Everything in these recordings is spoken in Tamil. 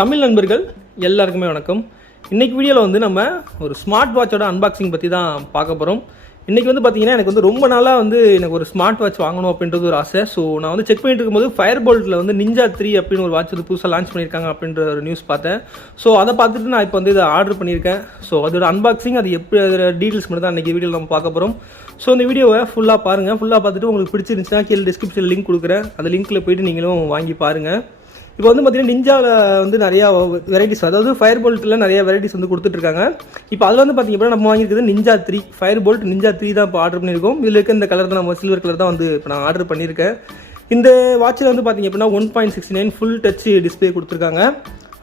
தமிழ் நண்பர்கள் எல்லாருக்குமே வணக்கம். இன்றைக்கி வீடியோவில் வந்து நம்ம ஒரு ஸ்மார்ட் வாட்சோட அன்பாக்சிங் பற்றி தான் பார்க்க போகிறோம். இன்றைக்கி வந்து பார்த்திங்கன்னா எனக்கு வந்து ரொம்ப நாளாக வந்து எனக்கு ஒரு ஸ்மார்ட் வாட்ச் வாங்கணும் அப்படின்றது ஒரு ஆசை. ஸோ நான் வந்து செக் பண்ணிட்டு இருக்கும்போது ஃபயர் போல்ட்டில் வந்து ninjaa 3 அப்படின்னு ஒரு வாட்ச் வந்து புதுசாக லான்ச் பண்ணியிருக்காங்க அப்படின்ற ஒரு நியூஸ் பார்த்தேன். ஸோ அதை பார்த்துட்டு நான் இப்போ வந்து இதை ஆர்டர் பண்ணியிருக்கேன். ஸோ அதோட அன்பாக்சிங் அது எப்படி அதோட டீட்டெயில்ஸ் மட்டும் தான் இன்றைக்கி வீடியோவில் நம்ம பார்க்க போகிறோம். ஸோ இந்த வீடியோவை ஃபுல்லாக பாருங்கள். ஃபுல்லாக பார்த்துட்டு உங்களுக்கு பிடிச்சிருந்துச்சுன்னா கீழே டிஸ்கிரிப்ஷனில் லிங்க் கொடுக்குறேன். அந்த லிங்க்கில் போய்ட்டு நீங்களும் வாங்கி பாருங்கள். இப்போ வந்து பார்த்தீங்கன்னா நிஞ்சாவில் வந்து நிறையா வெரைட்டிஸ், அதாவது ஃபயர் போல்ட்டில் நிறைய வெரைட்டிஸ் வந்து கொடுத்துட்ருக்காங்க. இப்போ அதில் வந்து பார்த்தீங்கன்னா நம்ம வாங்கியிருக்கிறது ninjaa 3 ஃபயர் போல்ட் ninjaa 3 தான் இப்போ ஆர்டர் பண்ணியிருக்கோம். இதில் இருக்க இந்த கலர் தான், நம்ம சில்வர் கலர் தான் வந்து இப்போ நான் ஆர்டர் பண்ணியிருக்கேன். இந்த வாட்சில் வந்து பார்த்தீங்க அப்படின்னா 1.69 ஃபுல் டச் டிஸ்பிளே கொடுத்துருக்காங்க.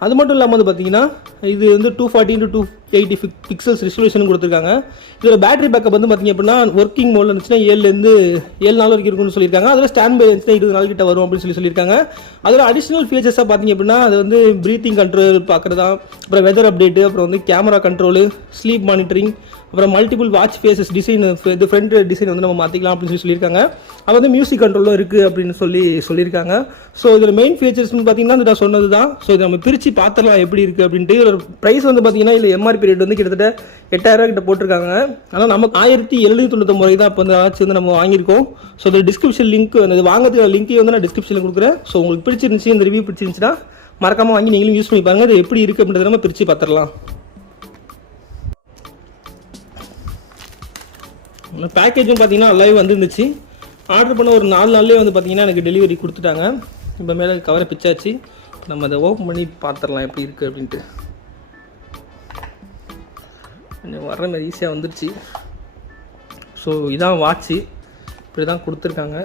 அது மட்டும் இல்லாமல் வந்து பார்த்தீங்கன்னா இது வந்து 240x280 பிக்சல்ஸ் ரெசல்யூஷன் கொடுத்துருக்காங்க. இதோட பேட்டரி பேக்கப் வந்து பார்த்தீங்க அப்படின்னா ஒர்க்கிங் மோடில் இருந்துச்சுன்னா 7 நாள் வரைக்கும் இருக்குன்னு சொல்லியிருக்காங்க. அதில் ஸ்டாண்ட் பை இருந்துச்சுன்னா 20 நாள் கிட்ட வரும் அப்படின்னு சொல்லியிருக்காங்க. அதில் அடிஷனல் ஃபீச்சர்ஸாக பார்த்தீங்க அப்படின்னா அது வந்து ப்ரீத்திங் கண்ட்ரோல் பார்க்குறதா, அப்புறம் வெதர் அப்டேட்டு, அப்புறம் வந்து கேமரா கண்ட்ரோலு, ஸ்லீப் மானிட்டரிங், அப்புறம் மல்டிபிள் வாட்ச் ஃபேஸஸ் டிசைன், இது ஃப்ரண்ட் டிசைன் வந்து நம்ம மாற்றிக்கலாம் அப்படின்னு சொல்லியிருக்காங்க. அது வந்து மியூசிக் கண்ட்ரோலும் இருக்குது அப்படின்னு சொல்லியிருக்காங்க. ஸோ இதில் மெயின் ஃபீச்சர்ஸ்னு பார்த்தீங்கன்னா நான் சொன்னது தான். ஸோ இதை நம்ம பிரித்து பார்த்துடலாம் எப்படி இருக்குது அப்படின்ட்டு. ஒரு ப்ரைஸ் வந்து பார்த்தீங்கன்னா இதில் எம்ஆர்பி ரேட் வந்து கிட்டத்தட்ட 8000 கிட்ட போட்டிருக்காங்க. ஆனால் நமக்கு 1799 தான் இப்போ வந்து வாட்ச் வந்து நம்ம வாங்கியிருக்கோம். ஸோ இந்த டிஸ்கிரிப்ஷன் லிங்க், அந்த வாங்கிறதுக்கு லிங்க்கையும் வந்து நான் டிஸ்கிரிப்ஷனில் கொடுக்குறேன். ஸோ உங்களுக்கு பிடிச்சிருந்துச்சு, இந்த ரிவ்யூ பிடிச்சிருந்துச்சுன்னா மறக்காமல் வாங்கி நீங்களும் யூஸ் பண்ணி பாருங்கள். அது எப்படி இருக்குது அப்படின்றத நம்ம பிரித்து பார்த்துடலாம். பேக்கேஜும் பார்த்தீங்கன்னா லைவ் வந்துருந்துச்சு. ஆர்டர் பண்ண ஒரு 4 நாள்லேயே வந்து பார்த்தீங்கன்னா எனக்கு டெலிவரி கொடுத்துட்டாங்க. இப்போ மேலே கவரை பிச்சாச்சு. நம்ம அதை ஓப்பன் பண்ணி பார்த்துடலாம் எப்படி இருக்குது அப்படின்ட்டு. கொஞ்சம் வர்ற மாதிரி ஈஸியாக வந்துருச்சு. ஸோ இதான் வாட்ச்சு, இப்படி தான் கொடுத்துருக்காங்க.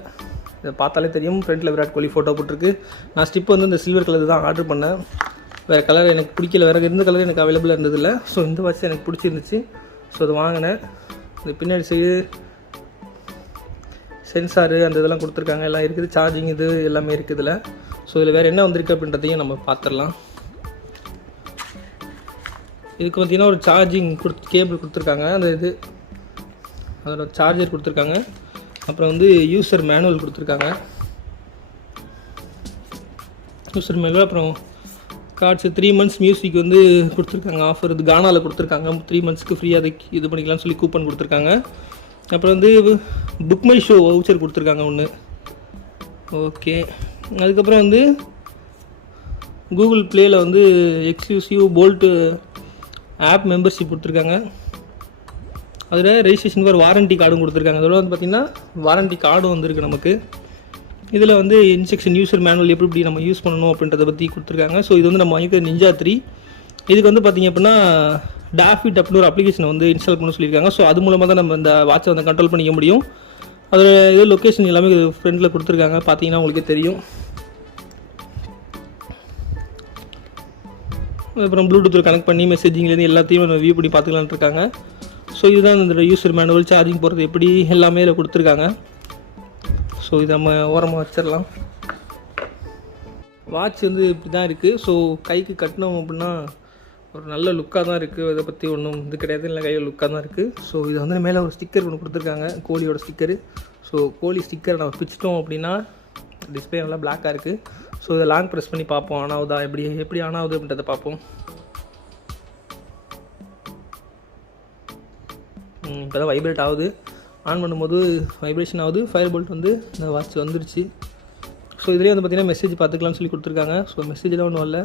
இதை பார்த்தாலே தெரியும். ஃப்ரண்ட்டில் விராட் கோலி ஃபோட்டோ போட்டிருக்கு. நான் ஸ்டிப் வந்து இந்த சில்வர் கலர் தான் ஆர்டர் பண்ணேன். வேறு கலர் எனக்கு பிடிக்கல, வேறு எந்த கலர் எனக்கு அவைலபிளாக இருந்ததில்லை. ஸோ இந்த வாட்ச் எனக்கு பிடிச்சிருந்துச்சு. ஸோ அதை வாங்கினேன். இந்த பின்னாடி சைடு சென்சாரு அந்த இதெல்லாம் கொடுத்துருக்காங்க, எல்லாம் இருக்குது. சார்ஜிங் இது எல்லாமே இருக்குது இதில். ஸோ இதில் வேறு என்ன வந்திருக்கு அப்படின்றதையும் நம்ம பார்த்துடலாம். இதுக்கு பார்த்திங்கன்னா ஒரு சார்ஜிங் கேபிள் கொடுத்துருக்காங்க. அந்த இது அதோட சார்ஜர் கொடுத்துருக்காங்க. அப்புறம் வந்து யூசர் மேனுவல் கொடுத்துருக்காங்க. யூசர் மேனுவல், அப்புறம் கார்ட்ஸு 3 months மியூசிக் வந்து கொடுத்துருக்காங்க. ஆஃபர் இது கானாவில் கொடுத்துருக்காங்க. 3 monthsக்கு ஃப்ரீயாக அதை இது பண்ணிக்கலாம்னு சொல்லி கூப்பன் கொடுத்துருக்காங்க. அப்புறம் வந்து புக் மை ஷோ வவுச்சர் கொடுத்துருக்காங்க ஒன்று. ஓகே, அதுக்கப்புறம் வந்து கூகுள் ப்ளேயில் வந்து எக்ஸ்க்ளூசிவ் போல்ட்டு ஆப் மெம்பர்ஷிப் கொடுத்துருக்காங்க. அதில் ரெஜிஸ்ட்ரேஷனுக்கு ஒரு வாரண்ட்டி கார்டும் கொடுத்துருக்காங்க. அதோட வந்து பார்த்திங்கன்னா வாரண்ட்டி கார்டும் வந்துருக்கு நமக்கு. இதில் வந்து இன்ஸ்ட்ரக்ஷன், யூசர் மேனுவல் எப்படி நம்ம யூஸ் பண்ணணும் அப்படின்றத பற்றி கொடுத்துருக்காங்க. ஸோ இது வந்து நம்ம வாங்கிக்கிறது ninjaa 3. இதுக்கு வந்து பார்த்திங்க அப்படின்னா டாஃபிட் அப்படின்னு ஒரு அப்ளிகேஷனை வந்து இன்ஸ்டால் பண்ண சொல்லியிருக்காங்க. ஸோ அது மூலமாக தான் நம்ம இந்த வாட்சை வந்து கண்ட்ரோல் பண்ணிக்க முடியும். அதோட இது லொக்கேஷன் எல்லாமே ஃப்ரெண்டில் கொடுத்துருக்காங்க, பார்த்தீங்கன்னா உங்களுக்கே தெரியும். அப்புறம் ப்ளூடூத்தில் கனெக்ட் பண்ணி மெசேஜிங்லேருந்து எல்லாத்தையும் நம்ம வியூ பண்ணி பார்த்துக்கலான்னு இருக்காங்க. ஸோ இதுதான் இந்த யூசர் மேனுவல், சார்ஜிங் போகிறது எப்படி எல்லாமே இதில் கொடுத்துருக்காங்க. ஸோ இதை நம்ம ஓரமாக வச்சிடலாம். வாட்ச் வந்து இப்படி தான் இருக்குது. ஸோ கைக்கு கட்டினோம் அப்படின்னா ஒரு நல்ல லுக்காக தான் இருக்குது. இதை பற்றி ஒன்றும் இது கிடையாது, இல்லை கையில் லுக்காக தான் இருக்குது. ஸோ இது வந்து மேலே ஒரு ஸ்டிக்கர் ஒன்று கொடுத்துருக்காங்க, கோழியோட ஸ்டிக்கரு. ஸோ கோழி ஸ்டிக்கரை நம்ம பிடிச்சிட்டோம் அப்படின்னா டிஸ்பிளே நல்லா பிளாக்காக இருக்குது. ஸோ இதை லாங் ப்ரெஸ் பண்ணி பார்ப்போம் ஆன் ஆகுதா, எப்படி ஆன் ஆகுது அப்படின்றத பார்ப்போம். இப்போ தான் வைப்ரேட் ஆகுது. ஆன் பண்ணும்போது வைப்ரேஷன் ஆகுது. ஃபயர் போல்ட் வந்து இந்த வாட்ச் வந்துருச்சு. ஸோ இதுலேயே வந்து பார்த்திங்கன்னா மெசேஜ் பார்த்துக்கலாம்னு சொல்லி கொடுத்துருக்காங்க. ஸோ மெசேஜெலாம் ஒன்றும் இல்லை.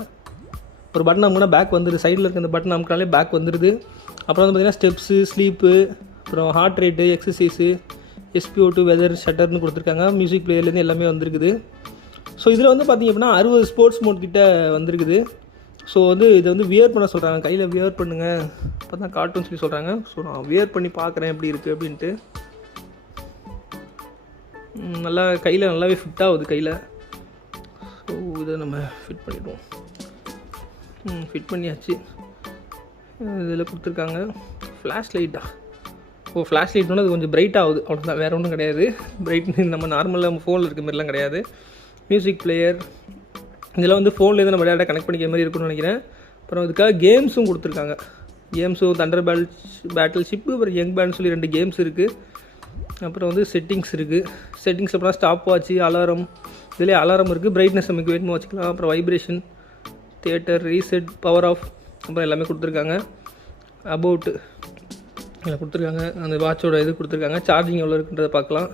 ஒரு பட்டன் அமுக்குனா பேக் வந்துடுது. சைடில் இருக்க இந்த பட்டன் அமுக்கினாலே பேக் வந்துடுது. அப்புறம் வந்து பார்த்திங்கன்னா ஸ்டெப்ஸு, ஸ்லீப்பு, அப்புறம் heart rate, exercise, SPO2, weather, ஷட்டர்னு கொடுத்துருக்காங்க. மியூசிக் பிளேயர்லேருந்து எல்லாமே வந்திருக்குது. ஸோ இதில் வந்து பார்த்திங்க அப்படின்னா 60 ஸ்போர்ட்ஸ் மோட் கிட்ட வந்திருக்குது. ஸோ வந்து இதை வந்து வியர் பண்ண சொல்கிறாங்க, கையில் வியர் பண்ணுங்கள் அப்போ தான் காட்டுன்னு சொல்லி சொல்கிறாங்க. ஸோ நான் வியர் பண்ணி பார்க்குறேன் எப்படி இருக்குது அப்படின்ட்டு. நல்லா கையில் நல்லாவே ஃபிட் ஆகுது கையில். ஸோ இதை நம்ம ஃபிட் பண்ணிவிடுவோம். ஃபிட் பண்ணியாச்சு. இதில் கொடுத்துருக்காங்க ஃப்ளாஷ் லைட்டா. ஃப்ளாஷ் லைட்னா அது கொஞ்சம் பிரைட் ஆகுது, அவ்வளோதான், வேறு ஒன்றும் கிடையாது. பிரைட் நம்ம நார்மலாக நம்ம ஃபோனில் இருக்க மாதிரிலாம் கிடையாது. மியூசிக் பிளேயர் இதெல்லாம் வந்து ஃபோன்லேருந்து நம்ம டேரெக்டாக கனெக்ட் பண்ணிக்கிற மாதிரி இருக்குன்னு நினைக்கிறேன். அப்புறம் இதுக்காக கேம்ஸும் கொடுத்துருக்காங்க. கேம்ஸும் தண்டர் பேட்டில் ஷிப்பு, அப்புறம் யங் பேண்ட் சொல்லி 2 கேம்ஸ் இருக்குது. அப்புறம் வந்து செட்டிங்ஸ் இருக்குது. செட்டிங்ஸ் அப்படின்னா ஸ்டாப் வாட்ச், அலாரம், இதிலே அலாரம் இருக்குது. பிரைட்னஸ் நமக்கு வேணுமோ வச்சுக்கலாம். அப்புறம் vibration, theatre, reset, power off, அப்புறம் எல்லாமே கொடுத்துருக்காங்க. அபவுட் இதில் கொடுத்துருக்காங்க. அந்த வாட்சோட இது கொடுத்துருக்காங்க. சார்ஜிங் எவ்வளோ இருக்குன்றதை பார்க்கலாம்.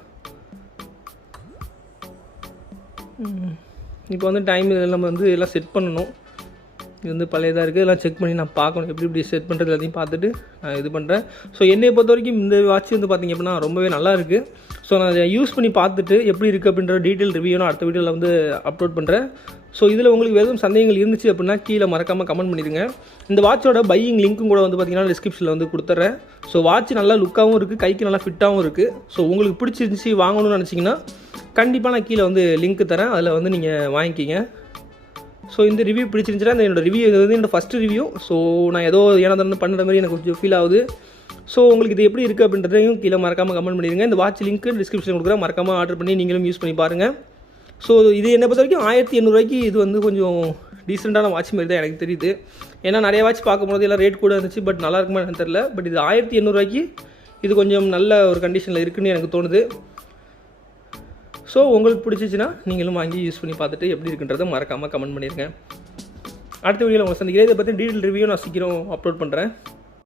இப்போ வந்து டைம் இதெல்லாம் நம்ம வந்து எல்லாம் செட் பண்ணணும். இது வந்து பழையதாக இருக்குது, இதெல்லாம் செக் பண்ணி நான் பார்க்கணும் எப்படி செட் பண்ணுறது எல்லாத்தையும் பார்த்துட்டு நான் இது பண்ணுறேன். ஸோ என்னை பொறுத்த வரைக்கும் இந்த வாட்ச் வந்து பார்த்திங்க அப்படின்னா ரொம்பவே நல்லா இருக்குது. ஸோ நான் அதை யூஸ் பண்ணி பார்த்துட்டு எப்படி இருக்குது அப்படின்ற டீட்டெயில் ரிவ்யூ நான் அடுத்த வீடியோவில் வந்து அப்லோட் பண்ணுறேன். ஸோ இதில் உங்களுக்கு எதுவும் சந்தேகங்கள் இருந்துச்சு அப்படின்னா கீழே மறக்காமல் கமெண்ட் பண்ணிடுங்க. இந்த வாட்சோட பையிங் லிங்க்கும் கூட வந்து பார்த்திங்கன்னா டிஸ்கிரிப்ஷனில் வந்து கொடுத்துட்றேன். ஸோ வாட்ச் நல்லா லுக்காகவும் இருக்குது, கைக்கு நல்லா ஃபிட்டாகவும் இருக்குது. ஸோ உங்களுக்கு பிடிச்சிருந்துச்சி வாங்கணும்னு நினச்சிங்கன்னா கண்டிப்பாக நான் கீழே வந்து லிங்க் தரேன், அதில் வந்து நீங்கள் வாங்கிக்கிங்க. ஸோ இந்த ரிவ்யூ பிடிச்சிருந்துச்சுன்னா இந்த என்னோடய ரிவ்யூ இது வந்து என்னோடய ஃபஸ்ட்டு ரிவ்யூ. ஸோ நான் ஏதோ ஏனோ பண்ணுற மாதிரி எனக்கு கொஞ்சம் ஃபீல் ஆகுது. ஸோ உங்களுக்கு இது எப்படி இருக்குது அப்படின்றதையும் கீழே மறக்காமல் கமெண்ட் பண்ணிடுங்க. இந்த வாட்ச் லிங்க் டிஸ்கிரிப்ஷன் கொடுக்குறேன், மறக்காமல் ஆர்டர் பண்ணி நீங்களும் யூஸ் பண்ணி பாருங்கள். ஸோ இது என்னை பொறுத்த வரைக்கும் 1800 இது வந்து கொஞ்சம் டீசெண்டான வாட்ச் மாதிரி தான் எனக்கு தெரியுது. ஏன்னா நிறைய வாட்ச் பார்க்கும்போது எல்லாம் ரேட் கூட இருந்துச்சு, பட் நல்லா இருக்குமா எனக்கு தெரியல. பட் இது 1800 இது கொஞ்சம் நல்ல ஒரு கண்டிஷனில் இருக்குதுன்னு எனக்கு தோணுது. ஸோ உங்களுக்கு பிடிச்சிச்சின்னா நீங்களும் வாங்கி யூஸ் பண்ணி பார்த்துட்டு எப்படி இருக்குன்றதை மறக்காமல் கமெண்ட் பண்ணிடுங்க. அடுத்த வீடியோவில் உங்களை சந்திக்கிறேன். இதை பற்றி டீட்டெயில் ரிவ்யூ நான் சீக்கிரம் அப்லோட் பண்ணுறேன்.